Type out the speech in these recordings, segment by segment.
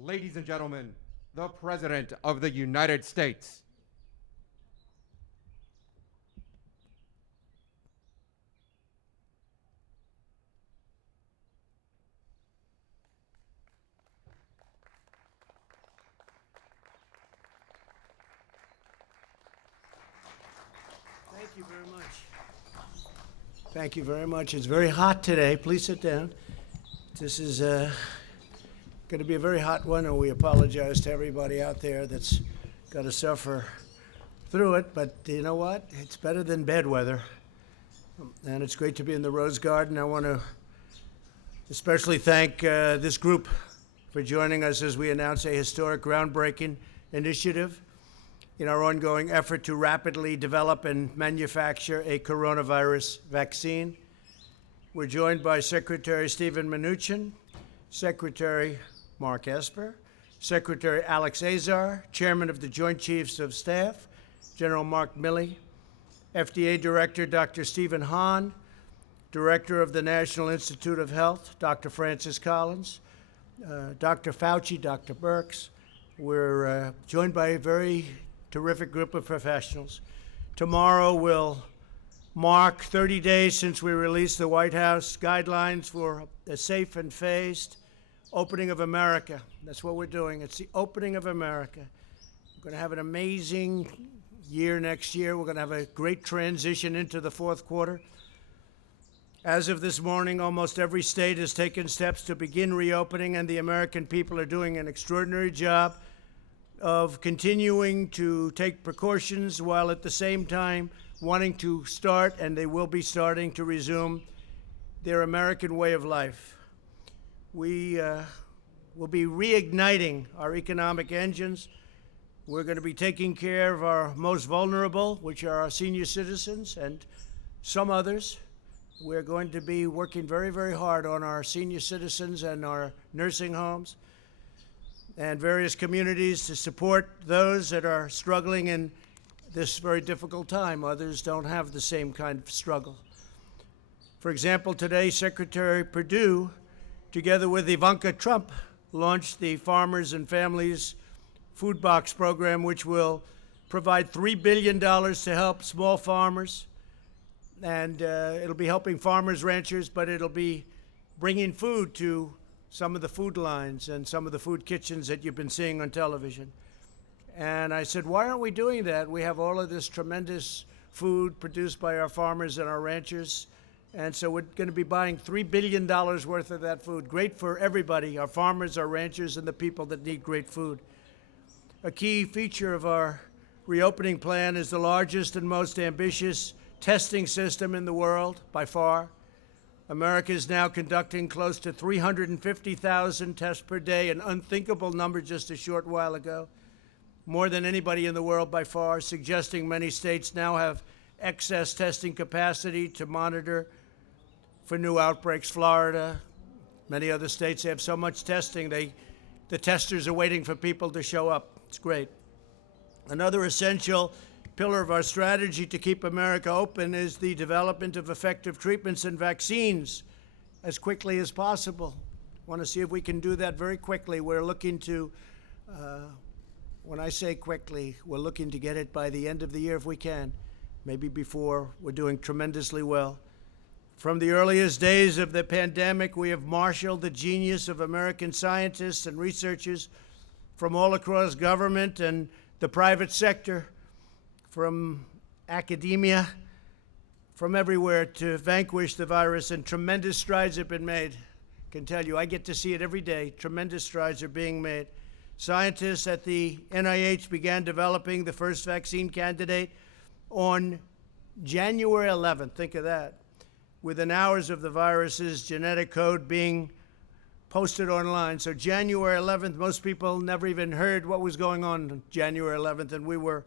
Ladies and gentlemen, the President of the United States. Thank you very much. Thank you very much. It's very hot today. Please sit down. This is going to be a very hot one, and we apologize to everybody out there that's got to suffer through it. But you know what? It's better than bad weather. And it's great to be in the Rose Garden. I want to especially thank this group for joining us as we announce a historic groundbreaking initiative in our ongoing effort to rapidly develop and manufacture a coronavirus vaccine. We're joined by Secretary Stephen Mnuchin, Secretary Mark Esper, Secretary Alex Azar, Chairman of the Joint Chiefs of Staff, General Mark Milley, FDA Director Dr. Stephen Hahn, Director of the National Institute of Health, Dr. Francis Collins, Dr. Fauci, Dr. Birx. We're joined by a very terrific group of professionals. Tomorrow will mark 30 days since we released the White House guidelines for a safe and phased opening of America. That's what we're doing. It's the opening of America. We're going to have an amazing year next year. We're going to have a great transition into the fourth quarter. As of this morning, almost every state has taken steps to begin reopening, and the American people are doing an extraordinary job of continuing to take precautions while at the same time wanting to start, and they will be starting to resume their American way of life. We will be reigniting our economic engines. We're going to be taking care of our most vulnerable, which are our senior citizens and some others. We're going to be working very, very hard on our senior citizens and our nursing homes and various communities to support those that are struggling in this very difficult time. Others don't have the same kind of struggle. For example, today, Secretary Perdue, together with Ivanka Trump, launched the Farmers and Families Food Box Program, which will provide $3 billion to help small farmers. And it'll be helping farmers, ranchers, but it'll be bringing food to some of the food lines and some of the food kitchens that you've been seeing on television. And I said, why aren't we doing that? We have all of this tremendous food produced by our farmers and our ranchers. And so we're going to be buying $3 billion worth of that food. Great for everybody, our farmers, our ranchers, and the people that need great food. A key feature of our reopening plan is the largest and most ambitious testing system in the world, by far. America is now conducting close to 350,000 tests per day, an unthinkable number just a short while ago, more than anybody in the world by far, suggesting many states now have excess testing capacity to monitor for new outbreaks. Florida, many other states have so much testing, the testers are waiting for people to show up. It's great. Another essential pillar of our strategy to keep America open is the development of effective treatments and vaccines as quickly as possible. I want to see if we can do that very quickly. We're looking to, when I say quickly, we're looking to get it by the end of the year if we can, maybe before. We're doing tremendously well. From the earliest days of the pandemic, we have marshaled the genius of American scientists and researchers from all across government and the private sector, from academia, from everywhere, to vanquish the virus, and tremendous strides have been made. I can tell you, I get to see it every day. Tremendous strides are being made. Scientists at the NIH began developing the first vaccine candidate on January 11th. Think of that. Within hours of the virus's genetic code being posted online. So January 11th, most people never even heard what was going on January 11th, and we were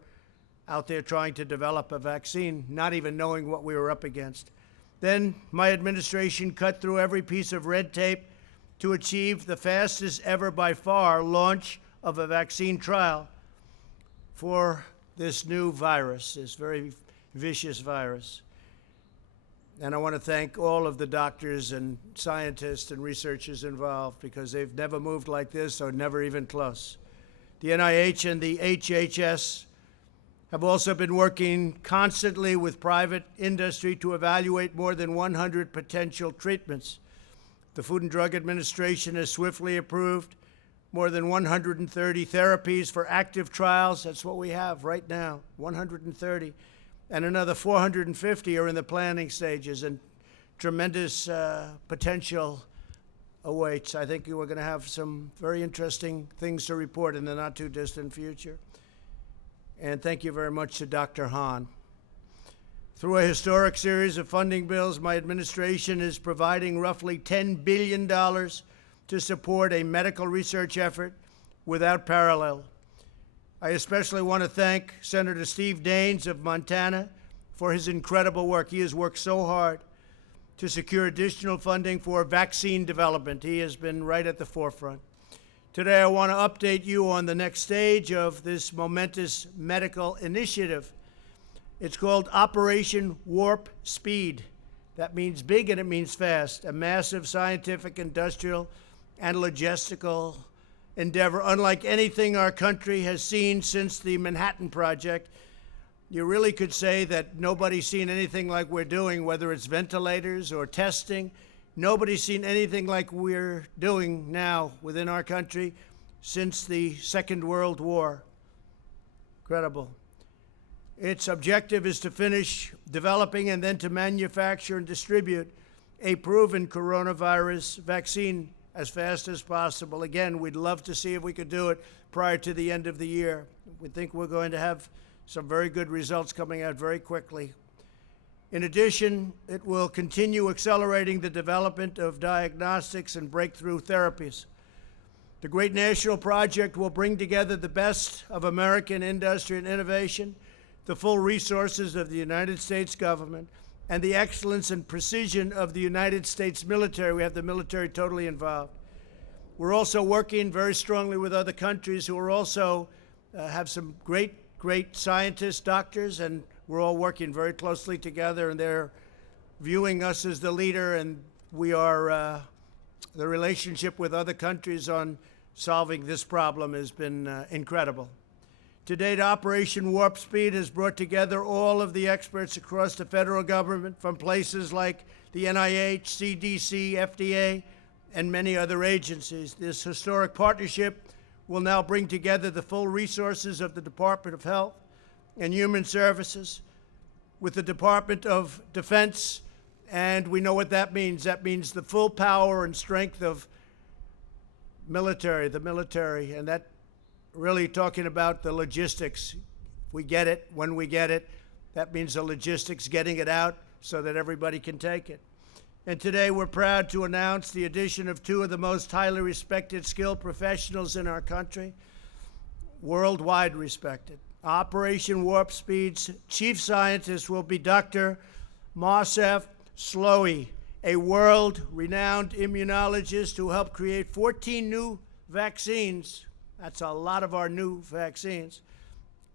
out there trying to develop a vaccine, not even knowing what we were up against. Then my administration cut through every piece of red tape to achieve the fastest ever by far launch of a vaccine trial for this new virus, this very vicious virus. And I want to thank all of the doctors and scientists and researchers involved, because they've never moved like this, or never even close. The NIH and the HHS have also been working constantly with private industry to evaluate more than 100 potential treatments. The Food and Drug Administration has swiftly approved more than 130 therapies for active trials. That's what we have right now, 130. And another 450 are in the planning stages, and tremendous potential awaits. I think we're going to have some very interesting things to report in the not-too-distant future. And thank you very much to Dr. Hahn. Through a historic series of funding bills, my administration is providing roughly $10 billion to support a medical research effort without parallel. I especially want to thank Senator Steve Daines of Montana for his incredible work. He has worked so hard to secure additional funding for vaccine development. He has been right at the forefront. Today, I want to update you on the next stage of this momentous medical initiative. It's called Operation Warp Speed. That means big and it means fast, a massive scientific, industrial, and logistical endeavor unlike anything our country has seen since the Manhattan Project. You really could say that nobody's seen anything like we're doing, whether it's ventilators or testing. Nobody's seen anything like we're doing now within our country since the Second World War. Incredible. Its objective is to finish developing and then to manufacture and distribute a proven coronavirus vaccine as fast as possible. Again, we'd love to see if we could do it prior to the end of the year. We think we're going to have some very good results coming out very quickly. In addition, it will continue accelerating the development of diagnostics and breakthrough therapies. The great national project will bring together the best of American industry and innovation, the full resources of the United States government, and the excellence and precision of the United States military. We have the military totally involved. We're also working very strongly with other countries who are also have some great scientists, doctors, and we're all working very closely together, and they're viewing us as the leader, and we are, the relationship with other countries on solving this problem has been incredible. To date, Operation Warp Speed has brought together all of the experts across the federal government from places like the NIH, CDC, FDA, and many other agencies. This historic partnership will now bring together the full resources of the Department of Health and Human Services with the Department of Defense, and we know what that means. That means the full power and strength of the military, and that really talking about the logistics. We get it, when we get it, that means the logistics, getting it out so that everybody can take it. And today we're proud to announce the addition of two of the most highly respected, skilled professionals in our country, worldwide respected. Operation Warp Speed's chief scientist will be Dr. Moncef Slaoui, a world-renowned immunologist who helped create 14 new vaccines. That's a lot of our new vaccines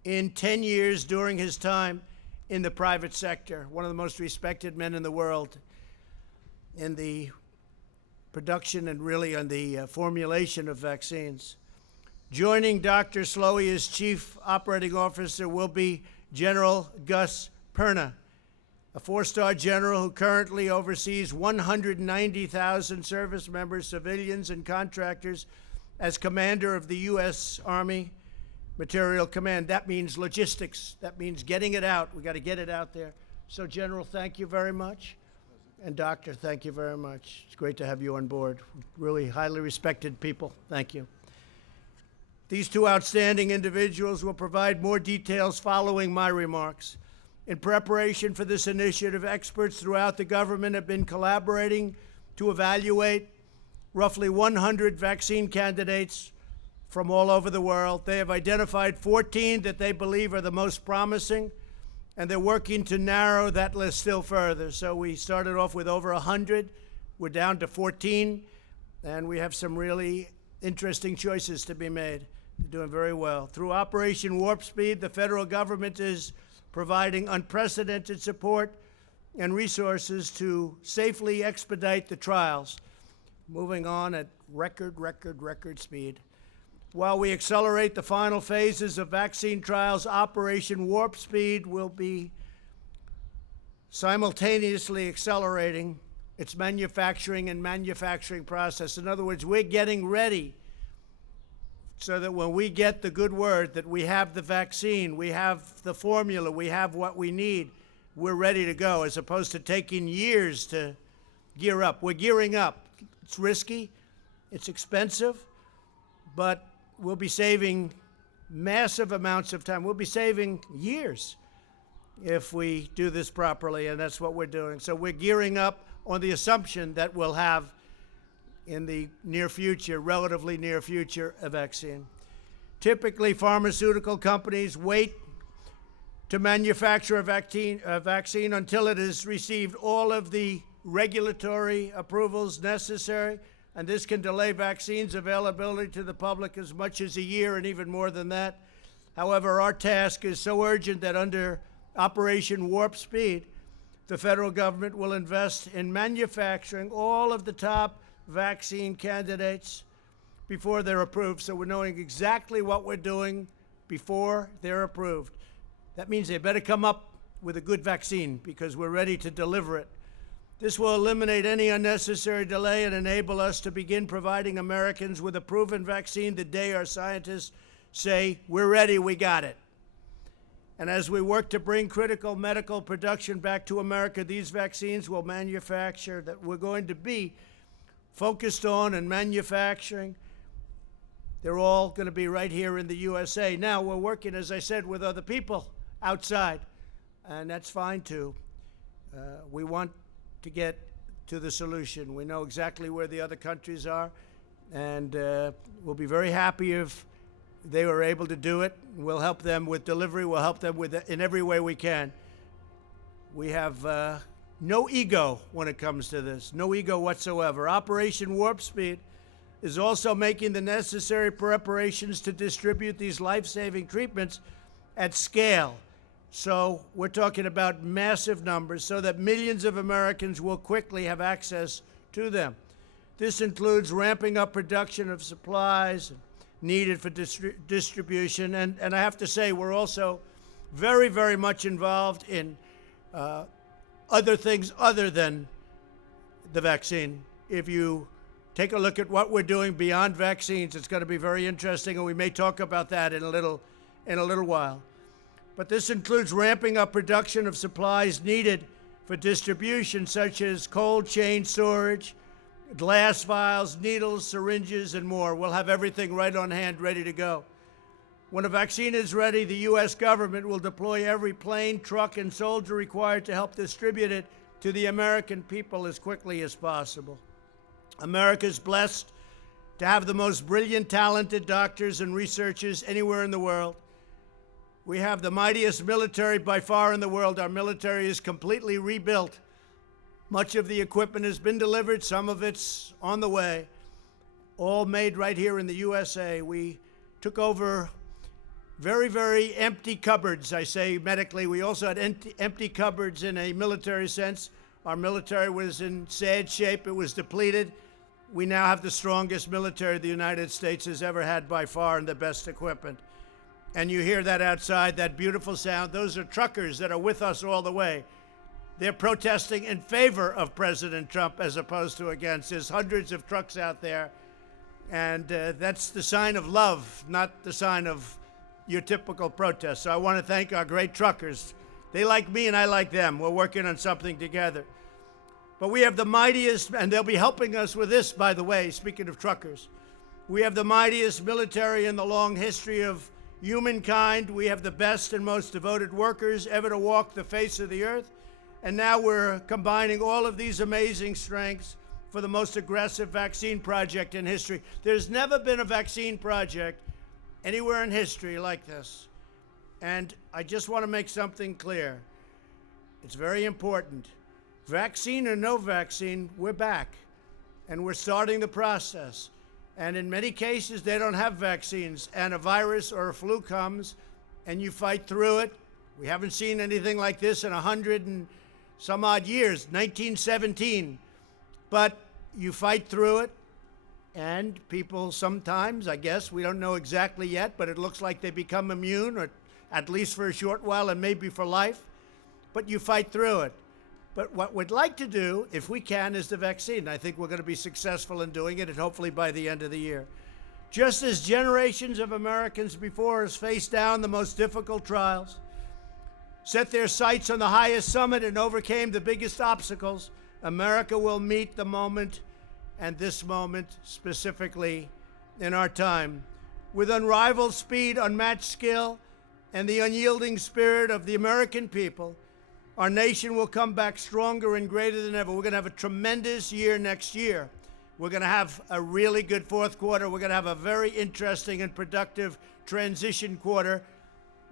in 10 years during his time in the private sector, one of the most respected men in the world in the production and really on the formulation of vaccines. Joining Dr. Slaoui as Chief Operating Officer will be General Gus Perna, a four-star general who currently oversees 190,000 service members, civilians, and contractors as commander of the U.S. Army Material Command. That means logistics. That means getting it out. We got to get it out there. So, General, thank you very much. And Doctor, thank you very much. It's great to have you on board. Really highly respected people. Thank you. These two outstanding individuals will provide more details following my remarks. In preparation for this initiative, experts throughout the government have been collaborating to evaluate roughly 100 vaccine candidates from all over the world. They have identified 14 that they believe are the most promising, and they're working to narrow that list still further. So we started off with over 100. We're down to 14, and we have some really interesting choices to be made. They're doing very well. Through Operation Warp Speed, the federal government is providing unprecedented support and resources to safely expedite the trials, moving on at record speed. While we accelerate the final phases of vaccine trials, Operation Warp Speed will be simultaneously accelerating its manufacturing process. In other words, we're getting ready so that when we get the good word that we have the vaccine, we have the formula, we have what we need, we're ready to go, as opposed to taking years to gear up. We're gearing up. It's risky, it's expensive, but we'll be saving massive amounts of time. We'll be saving years if we do this properly, and that's what we're doing. So we're gearing up on the assumption that we'll have, in the near future, relatively near future, a vaccine. Typically, pharmaceutical companies wait to manufacture a vaccine until it has received all of the regulatory approvals necessary, and this can delay vaccines availability to the public as much as a year and even more than that. However, our task is so urgent that under Operation Warp Speed, the federal government will invest in manufacturing all of the top vaccine candidates before they're approved, so we're knowing exactly what we're doing before they're approved. That means they better come up with a good vaccine because we're ready to deliver it. This will eliminate any unnecessary delay and enable us to begin providing Americans with a proven vaccine the day our scientists say, we're ready, we got it. And as we work to bring critical medical production back to America, these vaccines will manufacture that we're going to be focused on and manufacturing. They're all going to be right here in the USA. Now, we're working, as I said, with other people outside, and that's fine too. We want to get to the solution. We know exactly where the other countries are, and we'll be very happy if they were able to do it. We'll help them with delivery. We'll help them with in every way we can. We have no ego when it comes to this, no ego whatsoever. Operation Warp Speed is also making the necessary preparations to distribute these life-saving treatments at scale. So we're talking about massive numbers so that millions of Americans will quickly have access to them. This includes ramping up production of supplies needed for distribution. And I have to say, we're also very, very much involved in other things other than the vaccine. If you take a look at what we're doing beyond vaccines, it's going to be very interesting, and we may talk about that in a little while. But this includes ramping up production of supplies needed for distribution, such as cold chain storage, glass vials, needles, syringes, and more. We'll have everything right on hand, ready to go. When a vaccine is ready, the U.S. government will deploy every plane, truck, and soldier required to help distribute it to the American people as quickly as possible. America is blessed to have the most brilliant, talented doctors and researchers anywhere in the world. We have the mightiest military by far in the world. Our military is completely rebuilt. Much of the equipment has been delivered. Some of it's on the way, all made right here in the USA. We took over very, very empty cupboards, I say medically. We also had empty cupboards in a military sense. Our military was in sad shape. It was depleted. We now have the strongest military the United States has ever had by far, and the best equipment. And you hear that outside, that beautiful sound. Those are truckers that are with us all the way. They're protesting in favor of President Trump as opposed to against. There's hundreds of trucks out there, and that's the sign of love, not the sign of your typical protest. So I want to thank our great truckers. They like me and I like them. We're working on something together. But we have the mightiest, and they'll be helping us with this, by the way, speaking of truckers. We have the mightiest military in the long history of humankind. We have the best and most devoted workers ever to walk the face of the earth. And now we're combining all of these amazing strengths for the most aggressive vaccine project in history. There's never been a vaccine project anywhere in history like this. And I just want to make something clear. It's very important. Vaccine or no vaccine, we're back. And we're starting the process. And in many cases, they don't have vaccines. And a virus or a flu comes, and you fight through it. We haven't seen anything like this in 160 some odd years, 1917. But you fight through it, and people sometimes, I guess, we don't know exactly yet, but it looks like they become immune, or at least for a short while and maybe for life. But you fight through it. But what we'd like to do, if we can, is the vaccine. I think we're going to be successful in doing it, and hopefully by the end of the year. Just as generations of Americans before us faced down the most difficult trials, set their sights on the highest summit, and overcame the biggest obstacles, America will meet the moment, and this moment specifically in our time, with unrivaled speed, unmatched skill, and the unyielding spirit of the American people. Our nation will come back stronger and greater than ever. We're going to have a tremendous year next year. We're going to have a really good fourth quarter. We're going to have a very interesting and productive transition quarter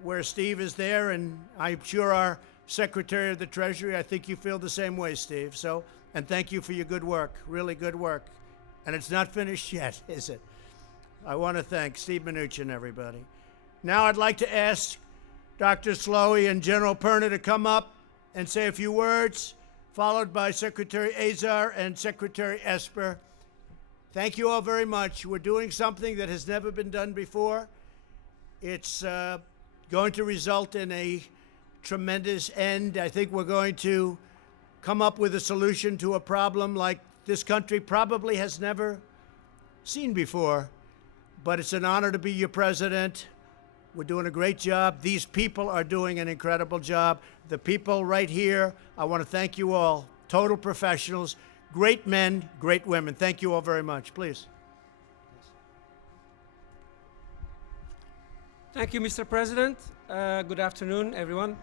where Steve is there, and I'm sure our Secretary of the Treasury, I think you feel the same way, Steve. So, and thank you for your good work, really good work. And it's not finished yet, is it? I want to thank Steve Mnuchin and everybody. Now I'd like to ask Dr. Slowey and General Perna to come up and say a few words, followed by Secretary Azar and Secretary Esper. Thank you all very much. We're doing something that has never been done before. It's going to result in a tremendous end. I think we're going to come up with a solution to a problem like this country probably has never seen before. But it's an honor to be your president. We're doing a great job. These people are doing an incredible job. The people right here, I want to thank you all. Total professionals, great men, great women. Thank you all very much. Please. Thank you, Mr. President. Good afternoon, everyone.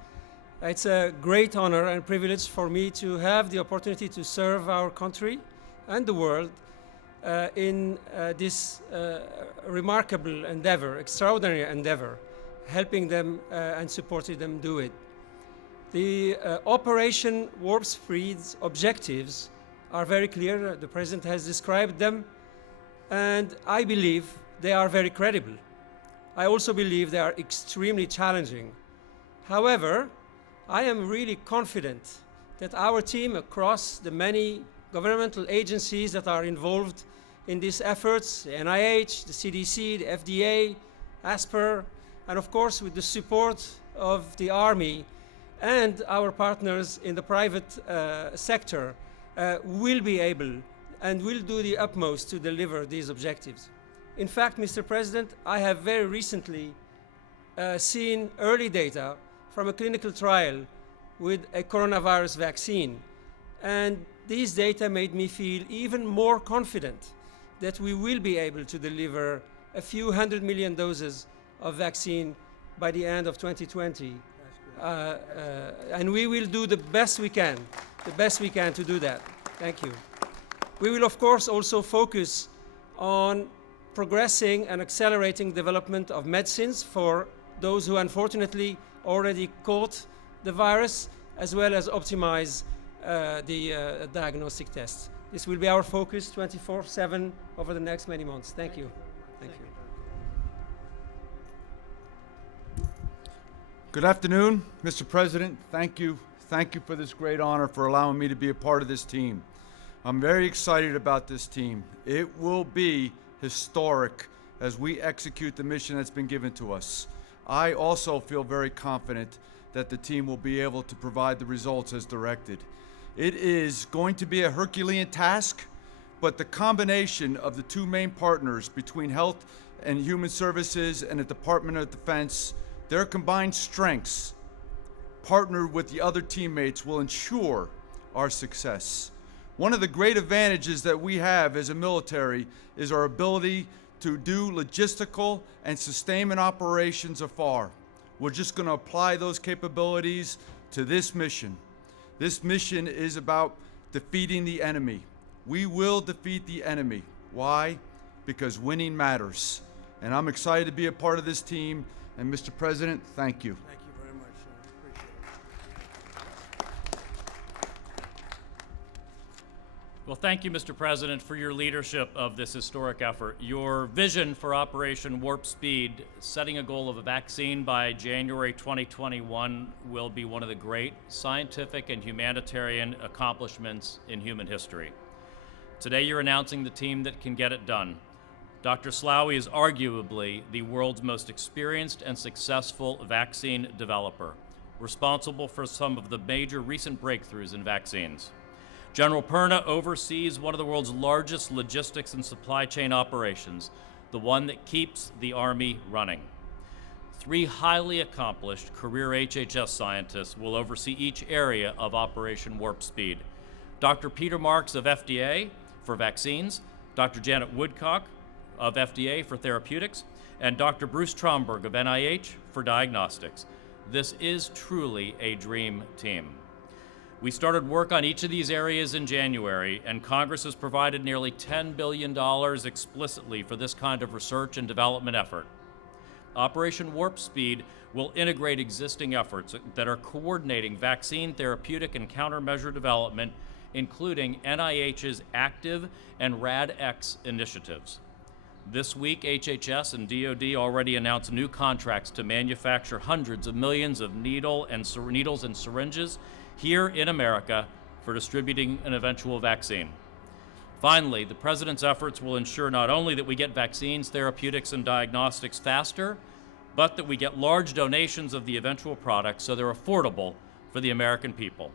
It's a great honor and privilege for me to have the opportunity to serve our country and the world in this remarkable endeavor, extraordinary endeavor, helping them and supporting them do it. The Operation Warp Speed's objectives are very clear. The President has described them, and I believe they are very credible. I also believe they are extremely challenging. However, I am really confident that our team across the many governmental agencies that are involved in these efforts, the NIH, the CDC, the FDA, ASPR, and of course with the support of the Army and our partners in the private sector, will be able and will do the utmost to deliver these objectives. In fact, Mr. President, I have very recently seen early data from a clinical trial with a coronavirus vaccine. And these data made me feel even more confident that we will be able to deliver a few 100 million doses of vaccine by the end of 2020. And we will do the best we can to do that. Thank you. We will, of course, also focus on progressing and accelerating development of medicines for those who unfortunately already caught the virus, as well as optimize the diagnostic tests. This will be our focus 24/7 over the next many months. Thank you. Thank you. Good afternoon, Mr. President. Thank you. Thank you for this great honor for allowing me to be a part of this team. I'm very excited about this team. It will be historic as we execute the mission that's been given to us. I also feel very confident that the team will be able to provide the results as directed. It is going to be a Herculean task, but the combination of the two main partners between Health and Human Services and the Department of Defense, their combined strengths, partnered with the other teammates, will ensure our success. One of the great advantages that we have as a military is our ability to do logistical and sustainment operations afar. We're just going to apply those capabilities to this mission. This mission is about defeating the enemy. We will defeat the enemy. Why? Because winning matters. And I'm excited to be a part of this team. And Mr. President, thank you. Thank you very much, sir. Appreciate Well, thank you, Mr. President, for your leadership of this historic effort. Your vision for Operation Warp Speed, setting a goal of a vaccine by January 2021, will be one of the great scientific and humanitarian accomplishments in human history. Today, you're announcing the team that can get it done. Dr. Slaoui is arguably the world's most experienced and successful vaccine developer, responsible for some of the major recent breakthroughs in vaccines. General Perna oversees one of the world's largest logistics and supply chain operations, the one that keeps the Army running. 3 highly accomplished career HHS scientists will oversee each area of Operation Warp Speed. Dr. Peter Marks of FDA for vaccines, Dr. Janet Woodcock of FDA for therapeutics, and Dr. Bruce Tromberg of NIH for diagnostics. This is truly a dream team. We started work on each of these areas in January, and Congress has provided nearly $10 billion explicitly for this kind of research and development effort. Operation Warp Speed will integrate existing efforts that are coordinating vaccine, therapeutic, and countermeasure development, including NIH's active and RADx initiatives. This week, HHS and DoD already announced new contracts to manufacture hundreds of millions of needles and syringes here in America for distributing an eventual vaccine. Finally, the President's efforts will ensure not only that we get vaccines, therapeutics, and diagnostics faster, but that we get large donations of the eventual products so they're affordable for the American people.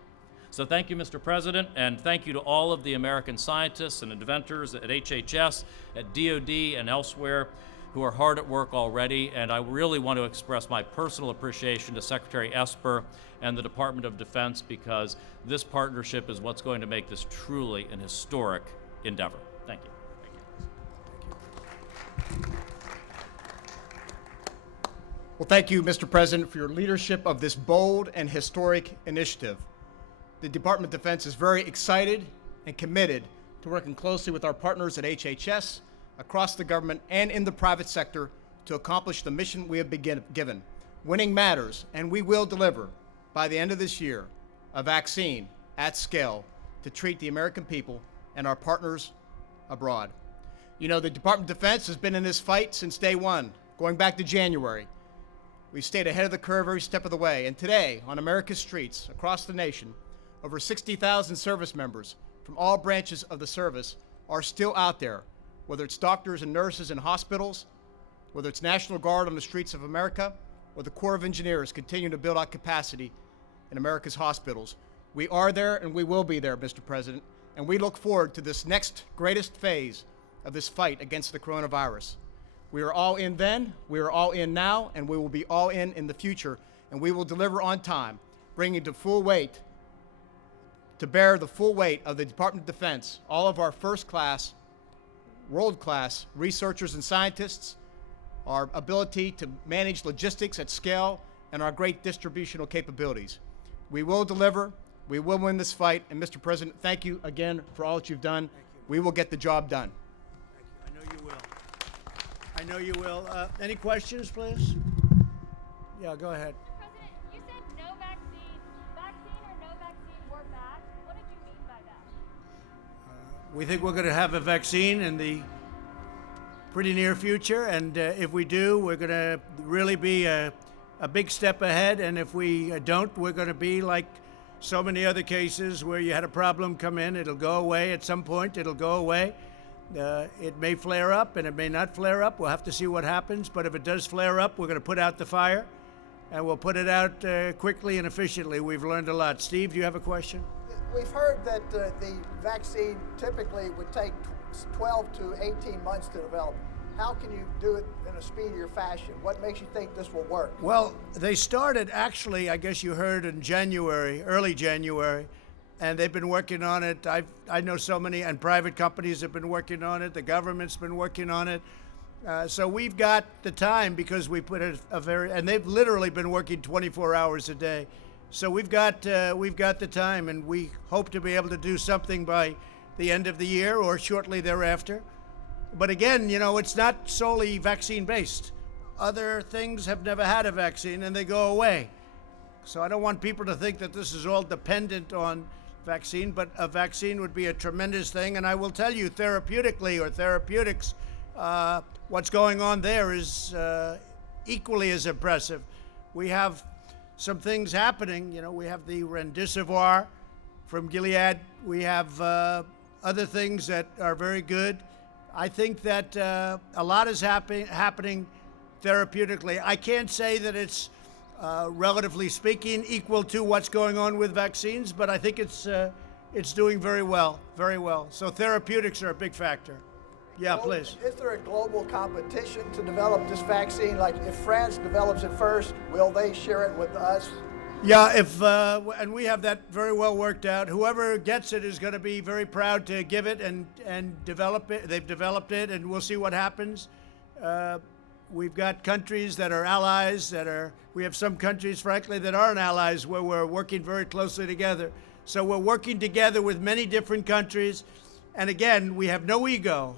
So thank you, Mr. President, and thank you to all of the American scientists and inventors at HHS, at DoD, and elsewhere who are hard at work already. And I really want to express my personal appreciation to Secretary Esper and the Department of Defense, because this partnership is what's going to make this truly an historic endeavor. Thank you. Well, thank you, Mr. President, for your leadership of this bold and historic initiative. The Department of Defense is very excited and committed to working closely with our partners at HHS, across the government, and in the private sector to accomplish the mission we have been given. Winning matters, and we will deliver, by the end of this year, a vaccine at scale to treat the American people and our partners abroad. You know, the Department of Defense has been in this fight since day one, going back to January. We've stayed ahead of the curve every step of the way, and today, on America's streets across the nation, over 60,000 service members from all branches of the service are still out there, whether it's doctors and nurses in hospitals, whether it's National Guard on the streets of America, or the Corps of Engineers continuing to build out capacity in America's hospitals. We are there and we will be there, Mr. President, and we look forward to this next greatest phase of this fight against the coronavirus. We are all in then, we are all in now, and we will be all in the future, and we will deliver on time, bringing to bear the full weight of the Department of Defense, all of our first-class, world-class researchers and scientists, our ability to manage logistics at scale, and our great distributional capabilities. We will deliver, we will win this fight, and Mr. President, thank you again for all that you've done. We will get the job done. Thank you. I know you will. Any questions, please? Yeah, go ahead. President, you said no vaccine. Vaccine or no vaccine, we're back. What did you mean by that? We think we're going to have a vaccine in the pretty near future, and if we do, we're going to really be a big step ahead, and if we don't, we're going to be like so many other cases where you had a problem come in, it'll go away at some point, it'll go away. It may flare up and it may not flare up. We'll have to see what happens, but if it does flare up, we're going to put out the fire, and we'll put it out quickly and efficiently. We've learned a lot. Steve, do you have a question? We've heard that the vaccine typically would take 12 to 18 months to develop. How can you do it in a speedier fashion? What makes you think this will work? Well, they started actually, I guess you heard, in January, early January, and they've been working on it. I know so many, and private companies have been working on it. The government's been working on it. So we've got the time because we put and they've literally been working 24 hours a day. So we've got the time, and we hope to be able to do something by the end of the year or shortly thereafter. But again, you know, it's not solely vaccine-based. Other things have never had a vaccine, and they go away. So I don't want people to think that this is all dependent on vaccine, but a vaccine would be a tremendous thing. And I will tell you, therapeutically or therapeutics, what's going on there is equally as impressive. We have some things happening. You know, we have the remdesivir from Gilead. We have other things that are very good. I think that a lot is happening therapeutically. I can't say that it's relatively speaking equal to what's going on with vaccines, but I think it's doing very well, very well. So therapeutics are a big factor. Yeah, So please. Is there a global competition to develop this vaccine? Like if France develops it first, will they share it with us? Yeah, and we have that very well worked out. Whoever gets it is going to be very proud to give it and develop it. They've developed it, and we'll see what happens. We've got countries that are allies we have some countries, frankly, that aren't allies where we're working very closely together. So we're working together with many different countries. And again, we have no ego.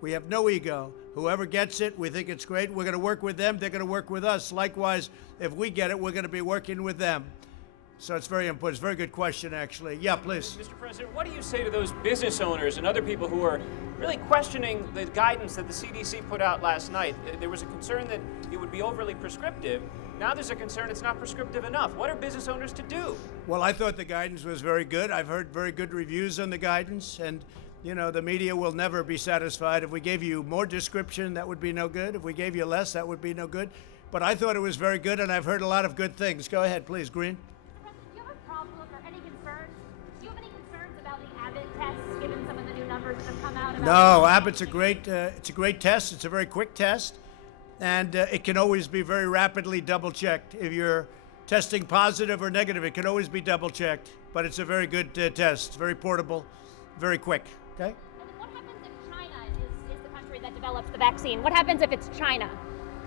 We have no ego. Whoever gets it, we think it's great. We're going to work with them. They're going to work with us. Likewise, if we get it, we're going to be working with them. So it's very important. It's a very good question, actually. Yeah, please. Mr. President, what do you say to those business owners and other people who are really questioning the guidance that the CDC put out last night? There was a concern that it would be overly prescriptive. Now there's a concern it's not prescriptive enough. What are business owners to do? Well, I thought the guidance was very good. I've heard very good reviews on the guidance, and you know, the media will never be satisfied. If we gave you more description, that would be no good. If we gave you less, that would be no good. But I thought it was very good, and I've heard a lot of good things. Go ahead, please, Green. Mr. President, do you have a problem or any concerns? Do you have any concerns about the Abbott tests, given some of the new numbers that have come out about? No, Abbott's it's a great test. It's a very quick test, and it can always be very rapidly double-checked. If you're testing positive or negative, it can always be double-checked. But it's a very good test, very portable, very quick. Okay. And then what happens if China is the country that develops the vaccine? What happens if it's China?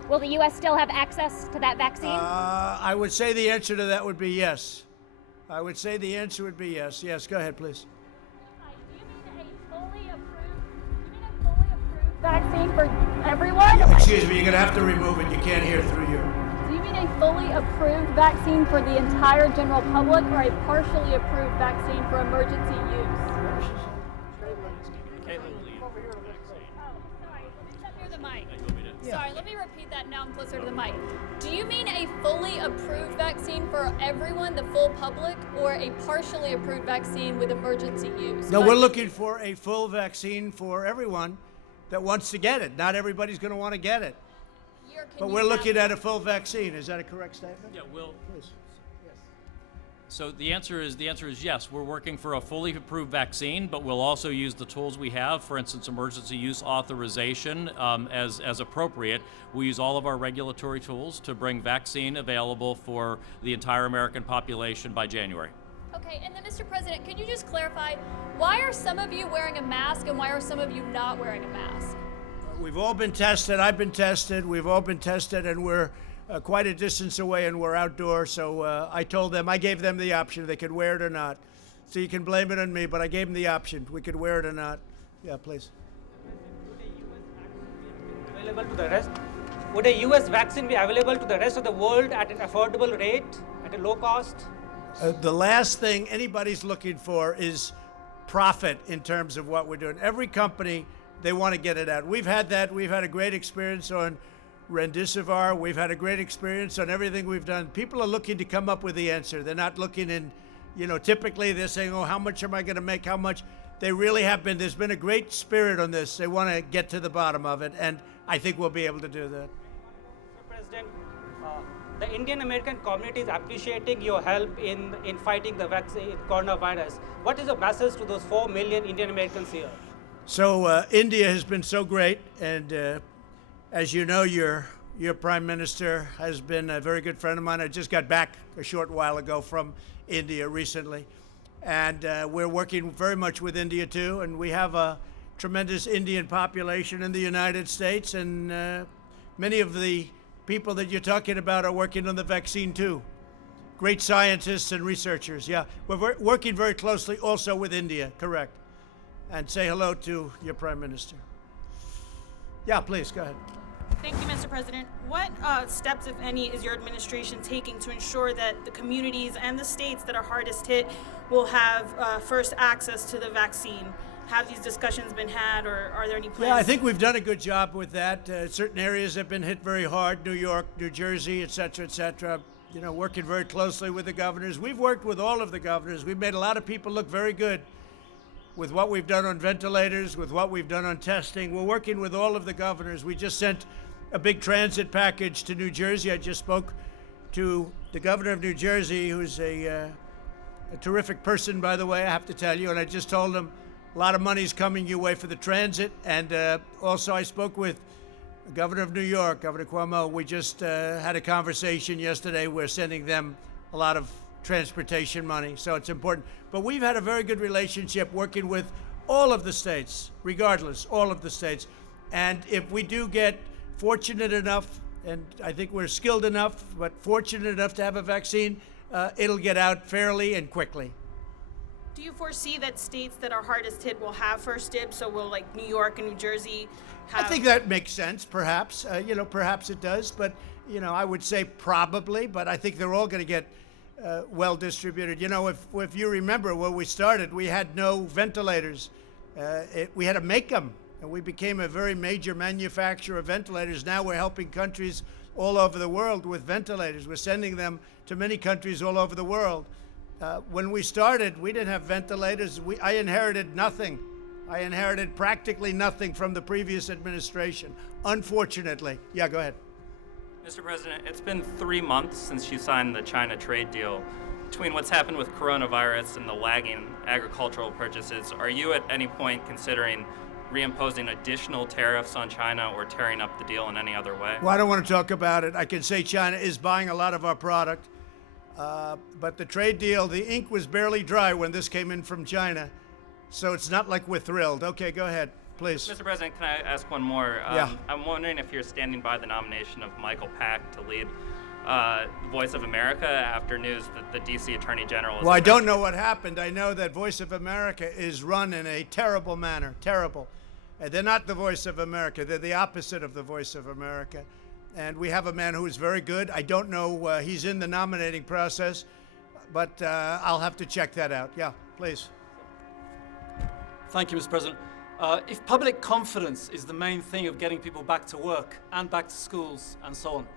Will the U.S. still have access to that vaccine? I would say the answer to that would be yes. I would say the answer would be yes. Yes, go ahead, please. Do you mean a fully approved vaccine for everyone? Excuse me, you're going to have to remove it. You can't hear through you. Do you mean a fully approved vaccine for the entire general public or a partially approved vaccine for emergency use? Sorry, let me repeat that. Now I'm closer to the mic. Do you mean a fully approved vaccine for everyone, the full public, or a partially approved vaccine with emergency use? No, we're looking for a full vaccine for everyone that wants to get it. Not everybody's going to want to get it. But we're looking at a full vaccine. Is that a correct statement? Yeah, Will. Please. So the answer is yes. We're working for a fully approved vaccine, but we'll also use the tools we have. For instance, emergency use authorization as appropriate. We use all of our regulatory tools to bring vaccine available for the entire American population by January. Okay, and then Mr. President, could you just clarify, why are some of you wearing a mask and why are some of you not wearing a mask? We've all been tested. I've been tested. We've all been tested, and we're quite a distance away, and we're outdoors. So I gave them the option. They could wear it or not. So you can blame it on me, but I gave them the option. We could wear it or not. Yeah, please. Would a U.S. vaccine be available to the rest of the world at an affordable rate, at a low cost? The last thing anybody's looking for is profit in terms of what we're doing. Every company, they want to get it out. We've had that. We've had a great experience on remdesivir. We've had a great experience on everything we've done. People are looking to come up with the answer. They're not looking in, typically they're saying, oh, how much am I going to make? How much? They really have been. There's been a great spirit on this. They want to get to the bottom of it, and I think we'll be able to do that. Mr. President, the Indian American community is appreciating your help in fighting the vaccine, coronavirus. What is your message to those 4 million Indian Americans here? So India has been so great, and as you know, your prime minister has been a very good friend of mine. I just got back a short while ago from India recently, and we're working very much with India too. And we have a tremendous Indian population in the United States, and many of the people that you're talking about are working on the vaccine too. Great scientists and researchers. Yeah, we're working very closely also with India. Correct. And say hello to your prime minister. Yeah, please go ahead. Thank you, Mr. President. What steps, if any, is your administration taking to ensure that the communities and the states that are hardest hit will have first access to the vaccine? Have these discussions been had, or are there any plans? Yeah, I think we've done a good job with that. Certain areas have been hit very hard, New York, New Jersey, et cetera, working very closely with the governors. We've worked with all of the governors. We've made a lot of people look very good with what we've done on ventilators, with what we've done on testing. We're working with all of the governors. We just sent a big transit package to New Jersey. I just spoke to the governor of New Jersey, who's a terrific person, by the way, I have to tell you, and I just told him a lot of money's coming your way for the transit. And also I spoke with the governor of New York, Governor Cuomo. We just had a conversation yesterday. We're sending them a lot of transportation money, so it's important. But we've had a very good relationship working with all of the states, regardless, all of the states. And if we do get fortunate enough, and I think we're skilled enough, but fortunate enough to have a vaccine, it'll get out fairly and quickly. Do you foresee that states that are hardest hit will have first dibs? So will like New York and New Jersey have? I think that makes sense, perhaps. Perhaps it does, but I would say probably. But I think they're all going to get well distributed. If you remember when we started, we had no ventilators. We had to make them, and we became a very major manufacturer of ventilators. Now we're helping countries all over the world with ventilators. We're sending them to many countries all over the world. When we started, we didn't have ventilators. I inherited nothing. I inherited practically nothing from the previous administration, unfortunately. Yeah, go ahead. Mr. President, it's been 3 months since you signed the China trade deal. Between what's happened with coronavirus and the lagging agricultural purchases, are you at any point considering reimposing additional tariffs on China or tearing up the deal in any other way? Well, I don't want to talk about it. I can say China is buying a lot of our product. But the trade deal, the ink was barely dry when this came in from China. So it's not like we're thrilled. Okay, go ahead, please. Mr. President, can I ask one more? Yeah. I'm wondering if you're standing by the nomination of Michael Pack to lead Voice of America after news that the D.C. Attorney General is... Well, I don't know what happened. I know that Voice of America is run in a terrible manner, terrible. They're not the Voice of America. They're the opposite of the Voice of America. And we have a man who is very good. I don't know, he's in the nominating process, but I'll have to check that out. Yeah, please. Thank you, Mr. President. If public confidence is the main thing of getting people back to work and back to schools and so on,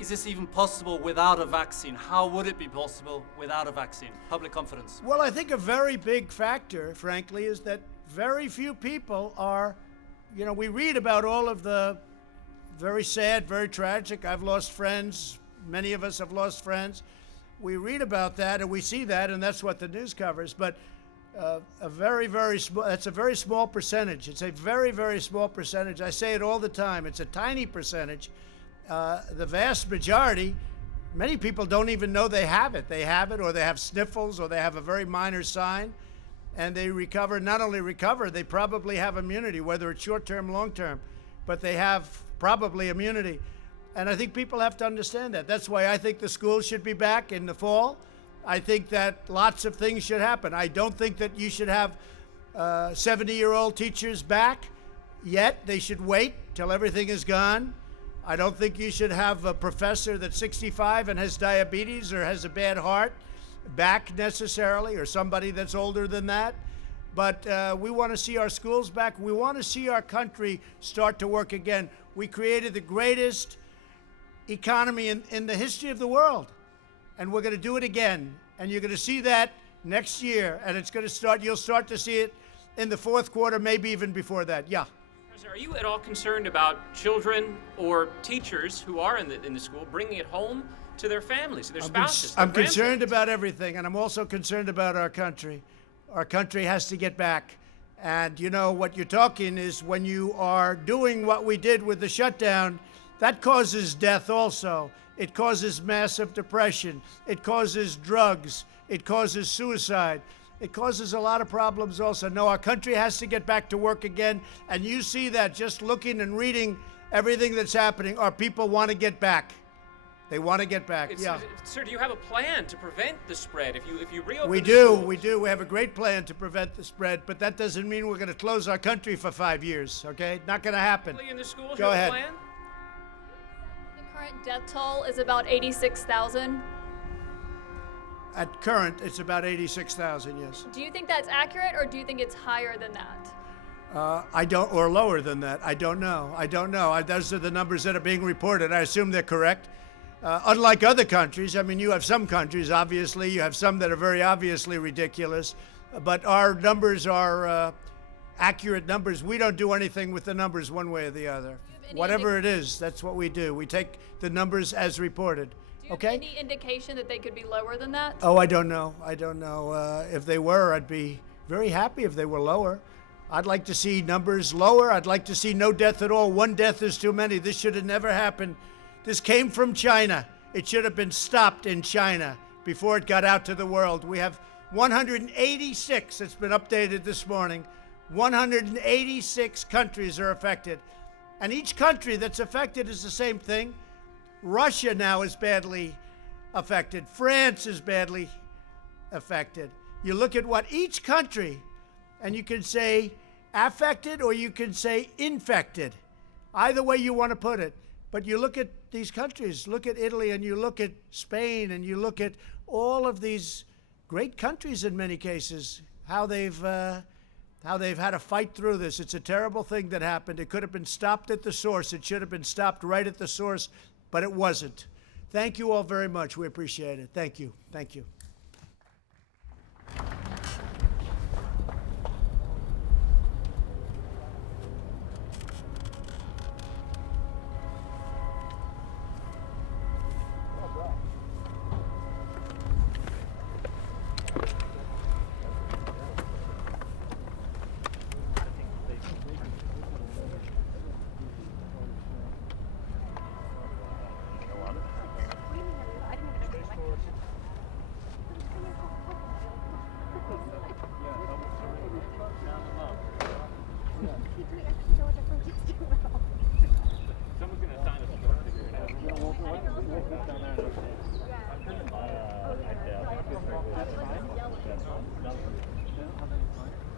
is this even possible without a vaccine? How would it be possible without a vaccine? Public confidence. Well, I think a very big factor, frankly, is that very few people are, we read about all of the very sad, very tragic. I've lost friends. Many of us have lost friends. We read about that and we see that, and that's what the news covers. But that's a very small percentage. It's a very, very small percentage. I say it all the time. It's a tiny percentage. The vast majority, many people don't even know they have it. They have it, or they have sniffles, or they have a very minor sign, and they recover. Not only recover, they probably have immunity, whether it's short-term, long-term, but they have probably immunity. And I think people have to understand that. That's why I think the schools should be back in the fall. I think that lots of things should happen. I don't think that you should have 70-year-old teachers back yet. They should wait till everything is gone. I don't think you should have a professor that's 65 and has diabetes or has a bad heart back necessarily, or somebody that's older than that. But we want to see our schools back. We want to see our country start to work again. We created the greatest economy in the history of the world, and we're going to do it again. And you're going to see that next year, and it's going to start. You'll start to see it in the fourth quarter, maybe even before that. Yeah. President, are you at all concerned about children or teachers who are in the school bringing it home to their families, to their spouses? I'm concerned about everything, and I'm also concerned about our country. Our country has to get back. And what you're talking is, when you are doing what we did with the shutdown, that causes death also. It causes massive depression. It causes drugs. It causes suicide. It causes a lot of problems also. No, our country has to get back to work again. And you see that just looking and reading everything that's happening. Our people want to get back. They want to get back. Yeah. Sir, do you have a plan to prevent the spread? If you reopen we the do. schools? We do. We have a great plan to prevent the spread, but that doesn't mean we're going to close our country for 5 years. Okay, not going to happen. In the schools, Go you have ahead. a plan? current death toll is about 86,000. At current, it's about 86,000, yes. Do you think that's accurate, or do you think it's higher than that? I don't, or lower than that. I don't know. I don't know. Those are the numbers that are being reported. I assume they're correct. Unlike other countries, I mean, you have some countries, obviously, you have some that are very obviously ridiculous, but our numbers are accurate numbers. We don't do anything with the numbers one way or the other. Whatever it is, that's what we do. We take the numbers as reported. Do you have any indication that they could be lower than that? Oh, I don't know. I don't know. If they were, I'd be very happy if they were lower. I'd like to see numbers lower. I'd like to see no death at all. One death is too many. This should have never happened. This came from China. It should have been stopped in China before it got out to the world. We have 186. It's been updated this morning. 186 countries are affected. And each country that's affected is the same thing. Russia now is badly affected. France is badly affected. You look at what each country, and you can say affected or you can say infected. Either way you want to put it. But you look at these countries, look at Italy, and you look at Spain, and you look at all of these great countries in many cases, how they've had to fight through this. It's a terrible thing that happened. It could have been stopped at the source. It should have been stopped right at the source, but it wasn't. Thank you all very much. We appreciate it. Thank you. Thank you.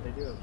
They do.